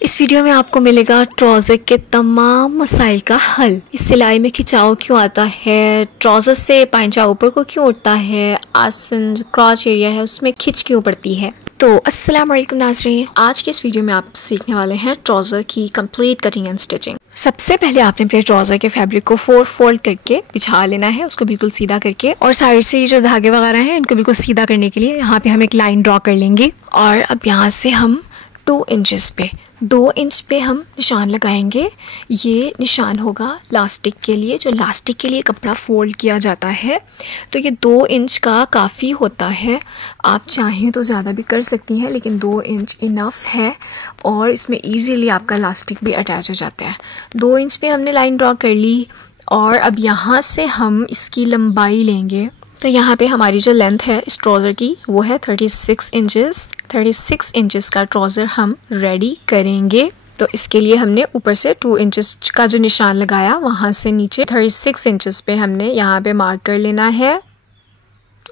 इस वीडियो में आपको मिलेगा ट्राउज़र के तमाम मसाइल का हल। इस सिलाई में खिंचाव क्यों आता है, ट्राउज़र से पाइंचा ऊपर को क्यों उठता है, आसन क्रॉच एरिया है उसमें खिंच क्यों पड़ती है। तो अस्सलाम वालेकुम नाज़रीन, आज के इस वीडियो में आप सीखने वाले हैं ट्राउज़र की कंप्लीट कटिंग एंड स्टिचिंग। सबसे पहले आपने अपने ट्राउज़र के फैब्रिक को 4 फोल्ड करके बिछा लेना है, उसको बिल्कुल सीधा करके, और साइड से ये जो धागे वगैरह हैं इनको बिल्कुल सीधा करने के लिए यहाँ पे हम एक लाइन ड्रॉ कर लेंगे। और अब यहाँ से हम 2 इंच पे हम निशान लगाएंगे। ये निशान होगा लास्टिक के लिए, जो लास्टिक के लिए कपड़ा फोल्ड किया जाता है। तो ये 2 इंच का काफ़ी होता है, आप चाहें तो ज़्यादा भी कर सकती हैं, लेकिन 2 इंच इनफ है और इसमें इजीली आपका लास्टिक भी अटैच हो जाता है। 2 इंच पे हमने लाइन ड्रॉ कर ली और अब यहाँ से हम इसकी लंबाई लेंगे। तो यहाँ पे हमारी जो लेंथ है इस ट्राउज़र की वो है 36 इंचेस। 36 इंचेस का ट्राउज़र हम रेडी करेंगे। तो इसके लिए हमने ऊपर से 2 इंचेस का जो निशान लगाया वहाँ से नीचे 36 इंचेस पे हमने यहाँ पे मार्क कर लेना है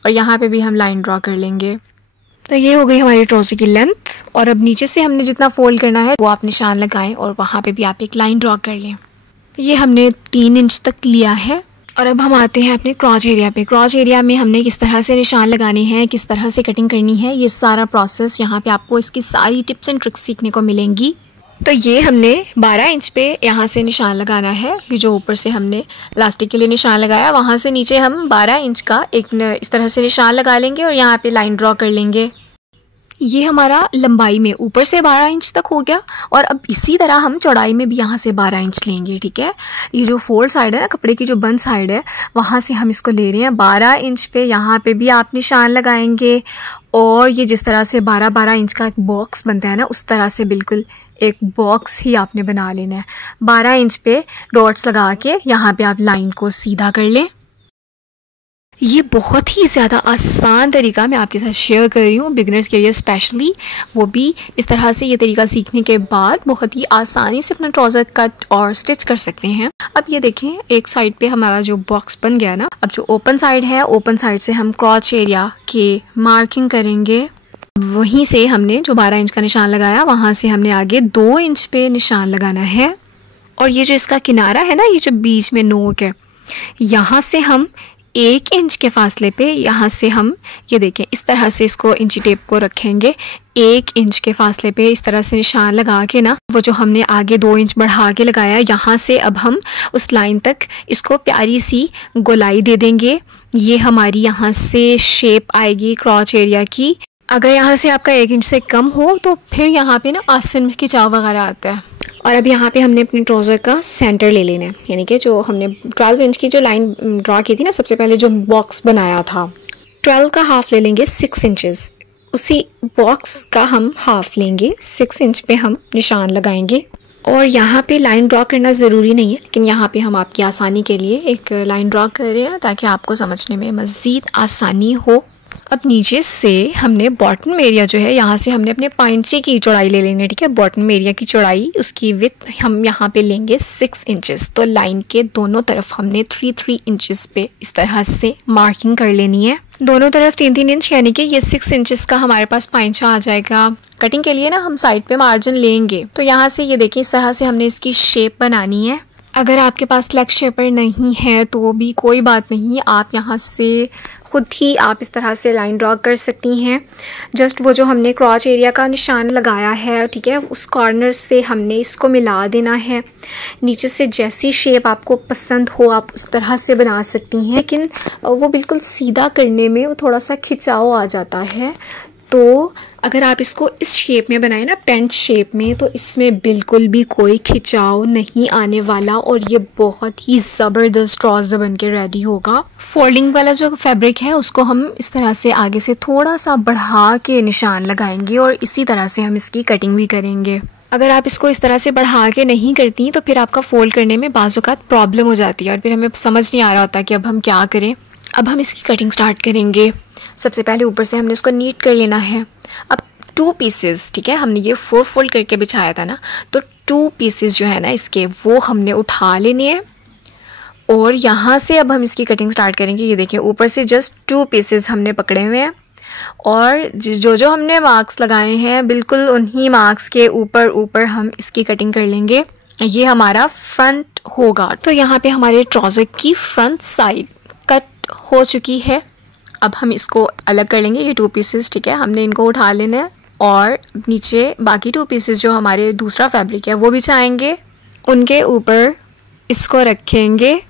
और यहाँ पे भी हम लाइन ड्रॉ कर लेंगे। तो ये हो गई हमारी ट्राउज़र की लेंथ। और अब नीचे से हमने जितना फोल्ड करना है वो आप निशान लगाएं और वहाँ पे भी आप एक लाइन ड्रॉ कर लें। ये हमने 3 इंच तक लिया है। और अब हम आते हैं अपने क्रॉच एरिया पे। क्रॉच एरिया में हमने किस तरह से निशान लगाने हैं, किस तरह से कटिंग करनी है, ये सारा प्रोसेस यहाँ पे आपको इसकी सारी टिप्स एंड ट्रिक्स सीखने को मिलेंगी। तो ये हमने 12 इंच पे यहाँ से निशान लगाना है। ये जो ऊपर से हमने लास्टिक के लिए निशान लगाया वहाँ से नीचे हम 12 इंच का एक इस तरह से निशान लगा लेंगे और यहाँ पे लाइन ड्रॉ कर लेंगे। ये हमारा लंबाई में ऊपर से 12 इंच तक हो गया। और अब इसी तरह हम चौड़ाई में भी यहाँ से 12 इंच लेंगे। ठीक है, ये जो फोल्ड साइड है ना, कपड़े की जो बंद साइड है, वहाँ से हम इसको ले रहे हैं 12 इंच पे। यहाँ पे भी आप निशान लगाएंगे और ये जिस तरह से 12-12 इंच का एक बॉक्स बनता है ना, उस तरह से बिल्कुल एक बॉक्स ही आपने बना लेना है। 12 इंच पे डॉट्स लगा के यहाँ पे आप लाइन को सीधा कर लें। ये बहुत ही ज़्यादा आसान तरीका मैं आपके साथ शेयर कर रही हूँ बिगनर्स के लिए स्पेशली। वो भी इस तरह से ये तरीका सीखने के बाद बहुत ही आसानी से अपना ट्राउज़र कट और स्टिच कर सकते हैं। अब ये देखें, एक साइड पे हमारा जो बॉक्स बन गया ना, अब जो ओपन साइड है, ओपन साइड से हम क्रॉच एरिया के मार्किंग करेंगे। वहीं से हमने जो 12 इंच का निशान लगाया वहाँ से हमने आगे 2 इंच पे निशान लगाना है। और ये जो इसका किनारा है ना, ये जो बीच में नोक है, यहाँ से हम 1 इंच के फासले पे यहाँ से हम ये देखें इस तरह से इसको इंची टेप को रखेंगे। 1 इंच के फासले पे इस तरह से निशान लगा के ना, वो जो हमने आगे 2 इंच बढ़ा के लगाया, यहाँ से अब हम उस लाइन तक इसको प्यारी सी गोलाई दे देंगे। ये हमारी यहाँ से शेप आएगी क्रॉच एरिया की। अगर यहाँ से आपका 1 इंच से कम हो तो फिर यहाँ पे ना आसन में खिंचाव वगैरह आता है। और अब यहाँ पे हमने अपने ट्राउज़र का सेंटर ले लेना है, यानी कि जो हमने 12 इंच की जो लाइन ड्रॉ की थी ना, सबसे पहले जो बॉक्स बनाया था, 12 का हाफ ले लेंगे 6 इंचेस। उसी बॉक्स का हम हाफ लेंगे, 6 इंच पे हम निशान लगाएंगे। और यहाँ पे लाइन ड्रॉ करना ज़रूरी नहीं है, लेकिन यहाँ पे हम आपकी आसानी के लिए एक लाइन ड्रॉ कर रहे हैं ताकि आपको समझने में मज़ीद आसानी हो। अब नीचे से हमने बॉटम एरिया जो है, यहाँ से हमने अपने पाइंचे की चौड़ाई ले लेनी है। ठीक है, बॉटम एरिया की चौड़ाई, उसकी विड्थ हम यहाँ पे लेंगे 6 इंचेस। तो लाइन के दोनों तरफ हमने 3-3 इंचेस पे इस तरह से मार्किंग कर लेनी है। दोनों तरफ 3-3 इंच, यानी कि ये 6 इंचेस का हमारे पास पाइंचा आ जाएगा। कटिंग के लिए ना हम साइड पे मार्जिन लेंगे। तो यहाँ से ये देखिए इस तरह से हमने इसकी शेप बनानी है। अगर आपके पास लेग शेपर नहीं है तो भी कोई बात नहीं, आप यहाँ से खुद ही आप इस तरह से लाइन ड्रॉ कर सकती हैं। जस्ट वो जो हमने क्रॉच एरिया का निशान लगाया है, ठीक है, उस कॉर्नर से हमने इसको मिला देना है। नीचे से जैसी शेप आपको पसंद हो आप उस तरह से बना सकती हैं, लेकिन वो बिल्कुल सीधा करने में वो थोड़ा सा खिंचाव आ जाता है। तो अगर आप इसको इस शेप में बनाएं ना, पेंट शेप में, तो इसमें बिल्कुल भी कोई खिंचाव नहीं आने वाला और ये बहुत ही ज़बरदस्त ट्राउज़र बन के रेडी होगा। फोल्डिंग वाला जो फैब्रिक है उसको हम इस तरह से आगे से थोड़ा सा बढ़ा के निशान लगाएंगे और इसी तरह से हम इसकी कटिंग भी करेंगे। अगर आप इसको इस तरह से बढ़ा के नहीं करती तो फिर आपका फोल्ड करने में बाज़ औक़ात प्रॉब्लम हो जाती है और फिर हमें समझ नहीं आ रहा होता कि अब हम क्या करें। अब हम इसकी कटिंग स्टार्ट करेंगे। सबसे पहले ऊपर से हमने इसको नीट कर लेना है। अब 2 पीसेस, ठीक है, हमने ये 4 फोल्ड करके बिछाया था ना, तो 2 पीसेस जो है ना इसके, वो हमने उठा लेने हैं और यहाँ से अब हम इसकी कटिंग स्टार्ट करेंगे। ये देखिए ऊपर से जस्ट 2 पीसेस हमने पकड़े हुए हैं और जो हमने मार्क्स लगाए हैं बिल्कुल उन्हीं मार्क्स के ऊपर ऊपर हम इसकी कटिंग कर लेंगे। ये हमारा फ्रंट होगा। तो यहाँ पे हमारे ट्राउज़र की फ्रंट साइड कट हो चुकी है। अब हम इसको अलग कर लेंगे, ये 2 पीसेस, ठीक है। हमने इनको उठा लेना है और नीचे बाकी 2 पीसेस जो हमारे दूसरा फैब्रिक है वो बिछाएंगे, उनके ऊपर इसको रखेंगे।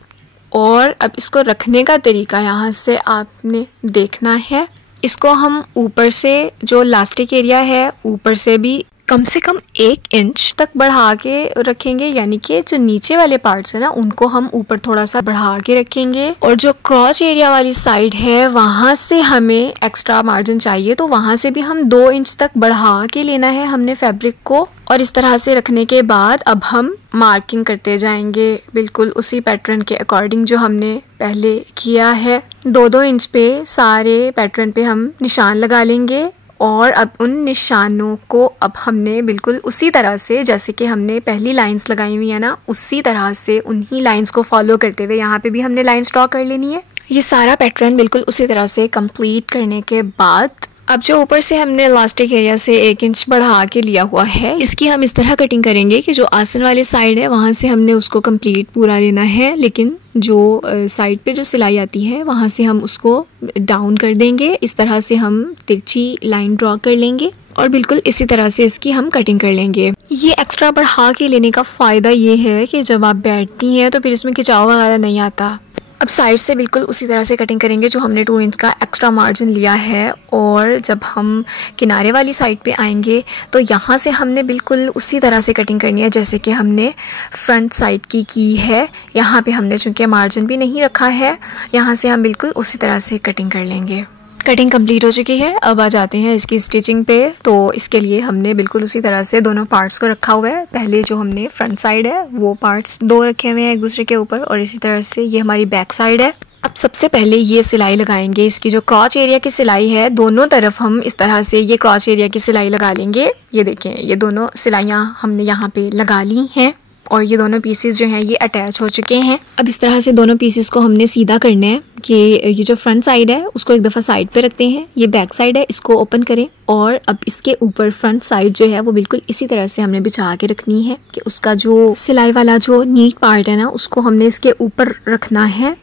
और अब इसको रखने का तरीका यहाँ से आपने देखना है। इसको हम ऊपर से जो इलास्टिक एरिया है ऊपर से भी कम से कम 1 इंच तक बढ़ा के रखेंगे, यानी कि जो नीचे वाले पार्ट्स है ना उनको हम ऊपर थोड़ा सा बढ़ा के रखेंगे। और जो क्रॉच एरिया वाली साइड है वहाँ से हमें एक्स्ट्रा मार्जिन चाहिए, तो वहाँ से भी हम 2 इंच तक बढ़ा के लेना है हमने फैब्रिक को। और इस तरह से रखने के बाद अब हम मार्किंग करते जाएंगे बिल्कुल उसी पैटर्न के अकॉर्डिंग जो हमने पहले किया है। 2-2 इंच पे सारे पैटर्न पे हम निशान लगा लेंगे। और अब उन निशानों को अब हमने बिल्कुल उसी तरह से जैसे कि हमने पहली लाइंस लगाई हुई है ना, उसी तरह से उन्हीं लाइंस को फॉलो करते हुए यहाँ पे भी हमने लाइंस ड्रॉ कर लेनी है। ये सारा पैटर्न बिल्कुल उसी तरह से कंप्लीट करने के बाद अब जो ऊपर से हमने इलास्टिक एरिया से 1 इंच बढ़ा के लिया हुआ है, इसकी हम इस तरह कटिंग करेंगे कि जो आसन वाली साइड है वहाँ से हमने उसको कंप्लीट पूरा लेना है, लेकिन जो साइड पे जो सिलाई आती है वहाँ से हम उसको डाउन कर देंगे। इस तरह से हम तिरछी लाइन ड्रॉ कर लेंगे और बिल्कुल इसी तरह से इसकी हम कटिंग कर लेंगे। ये एक्स्ट्रा बढ़ा के लेने का फ़ायदा ये है कि जब आप बैठती हैं तो फिर इसमें खिंचाव वगैरह नहीं आता। अब साइड से बिल्कुल उसी तरह से कटिंग करेंगे जो हमने 2 इंच का एक्स्ट्रा मार्जिन लिया है। और जब हम किनारे वाली साइड पे आएंगे तो यहाँ से हमने बिल्कुल उसी तरह से कटिंग करनी है जैसे कि हमने फ्रंट साइड की है। यहाँ पे हमने चूँकि मार्जिन भी नहीं रखा है, यहाँ से हम बिल्कुल उसी तरह से कटिंग कर लेंगे। कटिंग कंप्लीट हो चुकी है। अब आ जाते हैं इसकी स्टिचिंग पे। तो इसके लिए हमने बिल्कुल उसी तरह से दोनों पार्ट्स को रखा हुआ है। पहले जो हमने फ्रंट साइड है वो पार्ट्स 2 रखे हुए हैं एक दूसरे के ऊपर, और इसी तरह से ये हमारी बैक साइड है। अब सबसे पहले ये सिलाई लगाएंगे। इसकी जो क्रॉच एरिया की सिलाई है दोनों तरफ हम इस तरह से ये क्रॉच एरिया की सिलाई लगा लेंगे। ये देखें, ये दोनों सिलाइयाँ हमने यहाँ पे लगा ली हैं और ये दोनों पीसेस जो हैं ये अटैच हो चुके हैं। अब इस तरह से दोनों पीसेस को हमने सीधा करना है कि ये जो फ्रंट साइड है उसको एक दफ़ा साइड पे रखते हैं, ये बैक साइड है इसको ओपन करें, और अब इसके ऊपर फ्रंट साइड जो है वो बिल्कुल इसी तरह से हमने बिछा के रखनी है कि उसका जो सिलाई वाला जो नीट पार्ट है ना उसको हमने इसके ऊपर रखना है,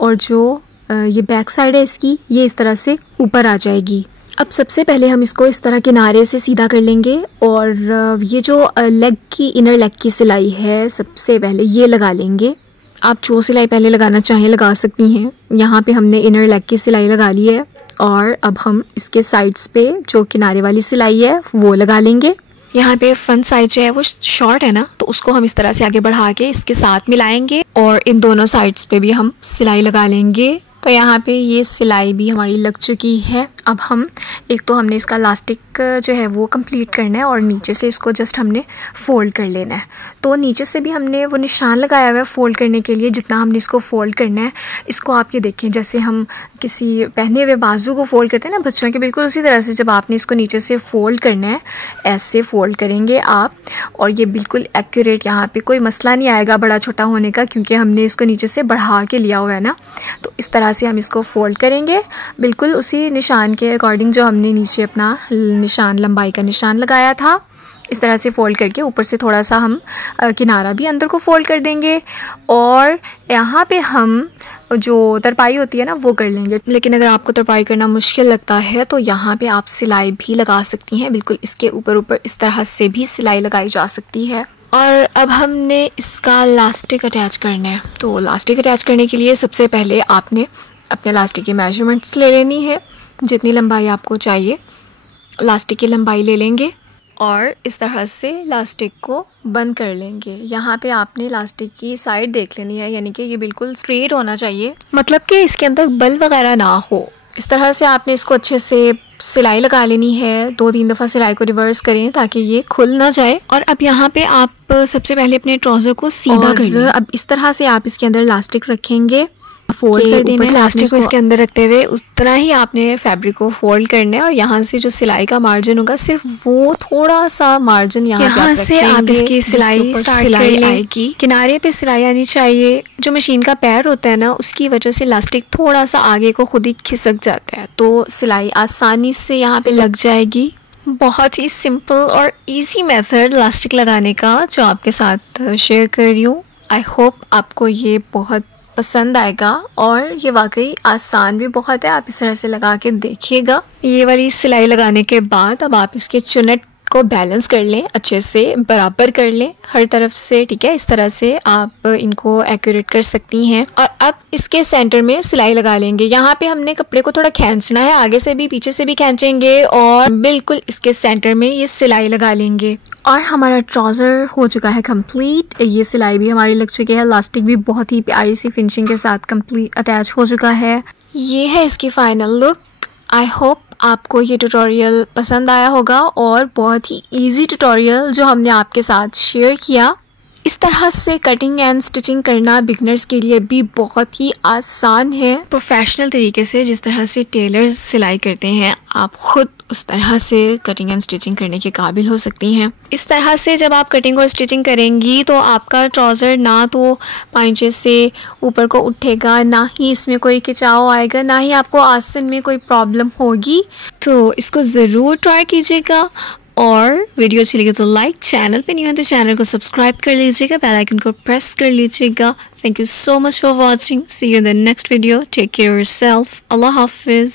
और जो ये बैक साइड है इसकी ये इस तरह से ऊपर आ जाएगी। अब सबसे पहले हम इसको इस तरह किनारे से सीधा कर लेंगे, और ये जो लेग की इनर लेग की सिलाई है सबसे पहले ये लगा लेंगे। आप जो सिलाई पहले लगाना चाहें लगा सकती हैं। यहाँ पे हमने इनर लेग की सिलाई लगा ली है, और अब हम इसके साइड्स पे जो किनारे वाली सिलाई है वो लगा लेंगे। यहाँ पे फ्रंट साइड जो है वो शॉर्ट है ना, तो उसको हम इस तरह से आगे बढ़ा के इसके साथ मिलाएंगे और इन दोनों साइड्स पे भी हम सिलाई लगा लेंगे। तो यहाँ पे ये सिलाई भी हमारी लग चुकी है। अब हम एक तो हमने इसका इलास्टिक जो है वो कंप्लीट करना है और नीचे से इसको जस्ट हमने फ़ोल्ड कर लेना है। तो नीचे से भी हमने वो निशान लगाया हुआ है फ़ोल्ड करने के लिए, जितना हमने इसको फ़ोल्ड करना है। इसको आप ये देखें जैसे हम किसी पहने हुए बाजू को फ़ोल्ड करते हैं ना बच्चों के, बिल्कुल उसी तरह से जब आपने इसको नीचे से फ़ोल्ड करना है ऐसे फ़ोल्ड करेंगे आप, और ये बिल्कुल एक्यूरेट, यहाँ पे कोई मसला नहीं आएगा बड़ा छोटा होने का, क्योंकि हमने इसको नीचे से बढ़ा के लिया हुआ है ना। तो इस तरह से हम इसको फ़ोल्ड करेंगे बिल्कुल उसी निशान के अकॉर्डिंग जो हमने नीचे अपना निशान, लंबाई का निशान लगाया था। इस तरह से फ़ोल्ड करके ऊपर से थोड़ा सा हम किनारा भी अंदर को फ़ोल्ड कर देंगे, और यहाँ पे हम जो तरपाई होती है ना वो कर लेंगे। लेकिन अगर आपको तरपाई करना मुश्किल लगता है तो यहाँ पे आप सिलाई भी लगा सकती हैं, बिल्कुल इसके ऊपर ऊपर इस तरह से भी सिलाई लगाई जा सकती है। और अब हमने इसका इलास्टिक अटैच करना है। तो इलास्टिक अटैच करने के लिए सबसे पहले आपने अपने इलास्टिक की मेजरमेंट्स ले लेनी है, जितनी लंबाई आपको चाहिए इलास्टिक की लंबाई ले लेंगे और इस तरह से इलास्टिक को बंद कर लेंगे। यहाँ पे आपने इलास्टिक की साइड देख लेनी है, यानी कि ये बिल्कुल स्ट्रेट होना चाहिए, मतलब कि इसके अंदर बल वगैरह ना हो। इस तरह से आपने इसको अच्छे से सिलाई लगा लेनी है। 2-3 दफ़ा सिलाई को रिवर्स करें ताकि ये खुल ना जाए। और अब यहाँ पे आप सबसे पहले अपने ट्राउज़र को सीधा कर लें। अब इस तरह से आप इसके अंदर इलास्टिक रखेंगे, फोल्ड कर देना है, इलास्टिक को इसके अंदर रखते हुए उतना ही आपने फैब्रिक को फोल्ड करना है और यहाँ से जो सिलाई का मार्जिन होगा सिर्फ वो थोड़ा सा मार्जिन यहाँ से आप इसकी सिलाई आएगी। किनारे पे सिलाई आनी चाहिए। जो मशीन का पैर होता है ना, उसकी वजह से इलास्टिक थोड़ा सा आगे को खुद ही खिसक जाता है, तो सिलाई आसानी से यहाँ पे लग जाएगी। बहुत ही सिंपल और इजी मेथड इलास्टिक लगाने का जो आपके साथ शेयर कर रही हूँ। आई होप आपको ये बहुत पसंद आएगा और ये वाकई आसान भी बहुत है। आप इस तरह से लगा के देखिएगा। ये वाली सिलाई लगाने के बाद अब आप इसके चुनट को बैलेंस कर लें, अच्छे से बराबर कर लें हर तरफ से, ठीक है। इस तरह से आप इनको एक्यूरेट कर सकती हैं। और अब इसके सेंटर में सिलाई लगा लेंगे। यहाँ पे हमने कपड़े को थोड़ा खींचना है, आगे से भी पीछे से भी खींचेंगे और बिल्कुल इसके सेंटर में ये सिलाई लगा लेंगे। और हमारा ट्राउज़र हो चुका है कंप्लीट। ये सिलाई भी हमारी लग चुकी है, इलास्टिक भी बहुत ही प्यारी सी फिनिशिंग के साथ कंप्लीट अटैच हो चुका है। ये है इसकी फाइनल लुक। आई होप आपको ये ट्यूटोरियल पसंद आया होगा और बहुत ही इजी ट्यूटोरियल जो हमने आपके साथ शेयर किया। इस तरह से कटिंग एंड स्टिचिंग करना बिगनर्स के लिए भी बहुत ही आसान है। प्रोफेशनल तरीके से जिस तरह से टेलर्स सिलाई करते हैं, आप खुद उस तरह से कटिंग एंड स्टिचिंग करने के काबिल हो सकती हैं। इस तरह से जब आप कटिंग और स्टिचिंग करेंगी तो आपका ट्राउज़र ना तो पाइंचे से ऊपर को उठेगा, ना ही इसमें कोई खिंचाव आएगा, ना ही आपको आसन में कोई प्रॉब्लम होगी। तो इसको ज़रूर ट्राई कीजिएगा और वीडियो अच्छी लगे तो लाइक, चैनल पे नहीं है तो चैनल को सब्सक्राइब कर लीजिएगा, बेल आइकन को प्रेस कर लीजिएगा। Thank you so much for watching. See you in the next video. Take care of yourself. अल्लाह हाफिज़।